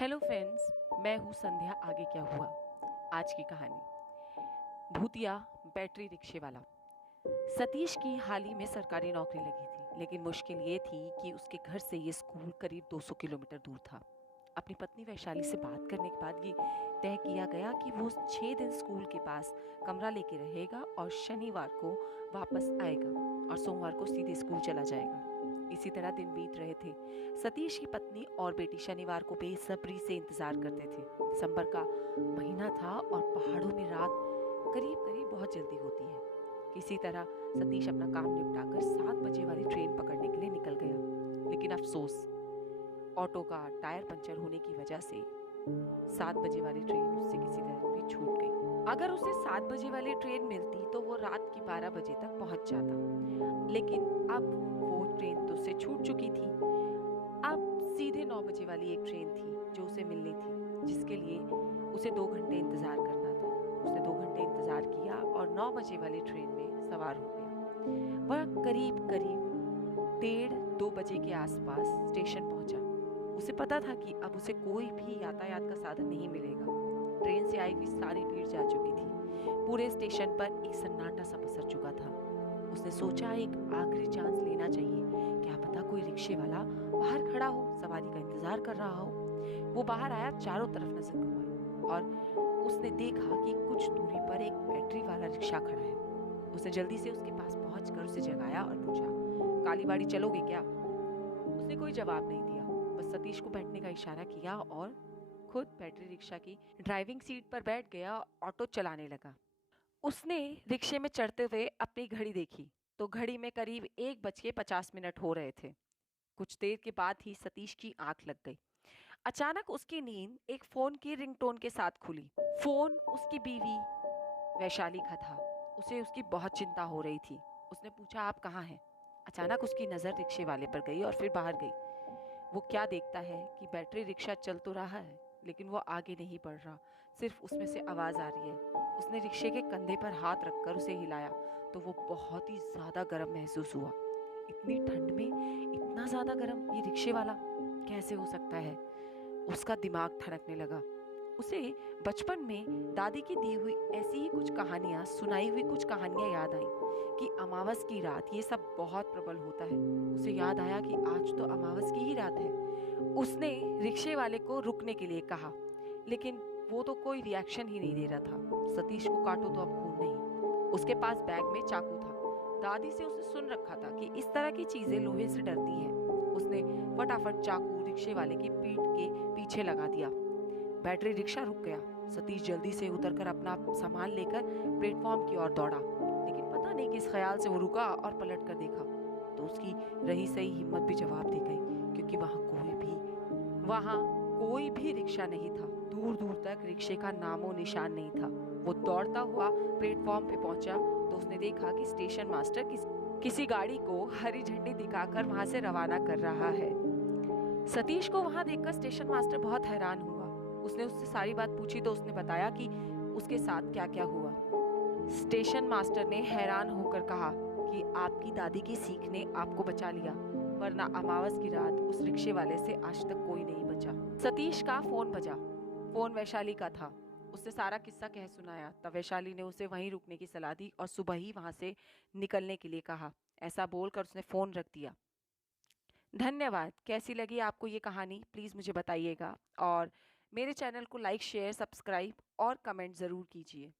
Hello friends, मैं हूँ संध्या। आगे क्या हुआ। आज की कहानी भूतिया बैटरी रिक्शे वाला। सतीश की हाल ही में सरकारी नौकरी लगी थी, लेकिन मुश्किल ये थी कि उसके घर से ये स्कूल करीब 200 किलोमीटर दूर था। अपनी पत्नी वैशाली से बात करने के बाद ये तय किया गया कि वो 6 दिन स्कूल के पास कमरा लेके रहेगा और शनिवार को वापस आएगा और सोमवार को सीधे स्कूल चला जाएगा। इसी तरह दिन बीत रहे थे। सतीश की पत्नी और बेटी शनिवार को बेसब्री से इंतजार करते थे। दिसंबर का महीना था और पहाड़ों में रात करीब करीब बहुत जल्दी होती है। किसी तरह सतीश अपना काम निपटाकर 7 बजे वाली ट्रेन पकड़ने के लिए निकल गया, लेकिन अफसोस, ऑटो का टायर पंचर होने की वजह से 7 बजे वाली ट्रेन उससे किसी तरह भी छूट गई। अगर उसे 7 बजे वाली ट्रेन मिलती तो वो रात की 12 बजे तक पहुंच जाता, लेकिन अब वो ट्रेन तो उससे छूट चुकी थी। अब सीधे 9 बजे वाली एक ट्रेन थी जो उसे मिलनी थी, जिसके लिए उसे 2 घंटे इंतजार करना था। उसने 2 घंटे इंतजार किया और 9 बजे वाली ट्रेन में सवार हो गया। वह करीब करीब 1:30-2 बजे के आसपास स्टेशन पहुंचा। उसे पता था कि अब उसे कोई भी यातायात का साधन नहीं मिलेगा। ट्रेन से आई हुई सारी भीड़ जा चुकी थी। पूरे स्टेशन पर एक सन्नाटा सा पसर चुका था। उसने सोचा एक आखिरी चांस लेना चाहिए, क्या पता कोई रिक्शे वाला बाहर खड़ा हो, सवारी का इंतजार कर रहा हो। वो बाहर आया, चारों तरफ नजर घुमाई और उसने देखा कि कुछ दूरी पर एक बैटरी वाला रिक्शा खड़ा है। उसने जल्दी से उसके पास पहुंचकर उसे जगाया और पूछा, कालीबाड़ी चलोगे क्या? उसने कोई जवाब नहीं दिया, बस सतीश को बैठने का इशारा किया और खुद बैटरी रिक्शा की ड्राइविंग सीट पर बैठ गया और ऑटो चलाने लगा। उसने रिक्शे में चढ़ते हुए अपनी घड़ी देखी तो घड़ी में करीब 1:50 हो रहे थे। कुछ देर के बाद ही सतीश की आंख लग गई। अचानक उसकी नींद एक फोन की रिंगटोन के साथ खुली। फोन उसकी बीवी वैशाली का था। उसे उसकी बहुत चिंता हो रही थी। उसने पूछा, आप कहाँ हैं? अचानक उसकी नजर रिक्शे वाले पर गई और फिर बाहर गई। वो क्या देखता है कि बैटरी रिक्शा चल तो रहा है, लेकिन वो आगे नहीं बढ़ रहा। सिर्फ उसमें से आवाज आ रही है। उसने रिक्शे के कंधे पर हाथ रखकर उसे हिलाया तो वो बहुत ही ज्यादा गर्म महसूस हुआ। इतनी ठंड में इतना ज्यादा गर्म ये रिक्शे वाला कैसे हो सकता है? उसका दिमाग ठनकने लगा। उसे बचपन में दादी की दी हुई ऐसी ही कुछ कहानियां, सुनाई हुई कुछ कहानियां याद आई कि अमावस की रात ये सब बहुत प्रबल होता है। उसे याद आया कि आज तो अमावस की ही रात है। उसने रिक्शे वाले को रुकने के लिए कहा, लेकिन वो तो कोई रिएक्शन ही नहीं दे रहा था। सतीश को काटो तो अब खून नहीं। उसके पास बैग में चाकू था। दादी से उसे सुन रखा था कि इस तरह की चीजें लोहे से डरती हैं। उसने फटाफट चाकू रिक्शे वाले की पीठ के पीछे लगा दिया। बैटरी रिक्शा रुक गया। सतीश जल्दी से उतरकर अपना सामान लेकर प्लेटफॉर्म की ओर दौड़ा, लेकिन पता नहीं किस ख्याल से वो रुका और पलट कर देखा तो उसकी रही सही हिम्मत भी जवाब दे गई, क्योंकि वहां कोई भी रिक्शा नहीं था। दूर दूर तक रिक्शे का नामो निशान नहीं था। वो दौड़ता हुआ प्लेटफॉर्म पे पहुंचा तो उसने देखा कि स्टेशन मास्टर किसी गाड़ी को हरी झंडी दिखाकर वहां से रवाना कर रहा है। सतीश को वहां देखकर स्टेशन मास्टर बहुत हैरान हुआ। उसने उससे सारी बात पूछी तो उसने बताया कि उसके साथ क्या क्या हुआ। स्टेशन मास्टर ने हैरान होकर कहा कि आपकी दादी की सीख ने आपको बचा लिया, वरना अमावस की रात उस रिक्शे वाले से आज तक कोई नहीं बचा। सतीश का फोन बजा। फोन वैशाली का था। उसने सारा किस्सा कह सुनाया। तब वैशाली ने उसे वहीं रुकने की सलाह दी और सुबह ही वहां से निकलने के लिए कहा। ऐसा बोलकर उसने फोन रख दिया। धन्यवाद। कैसी लगी आपको ये कहानी, प्लीज़ मुझे बताइएगा और मेरे चैनल को लाइक, शेयर, सब्सक्राइब और कमेंट ज़रूर कीजिए।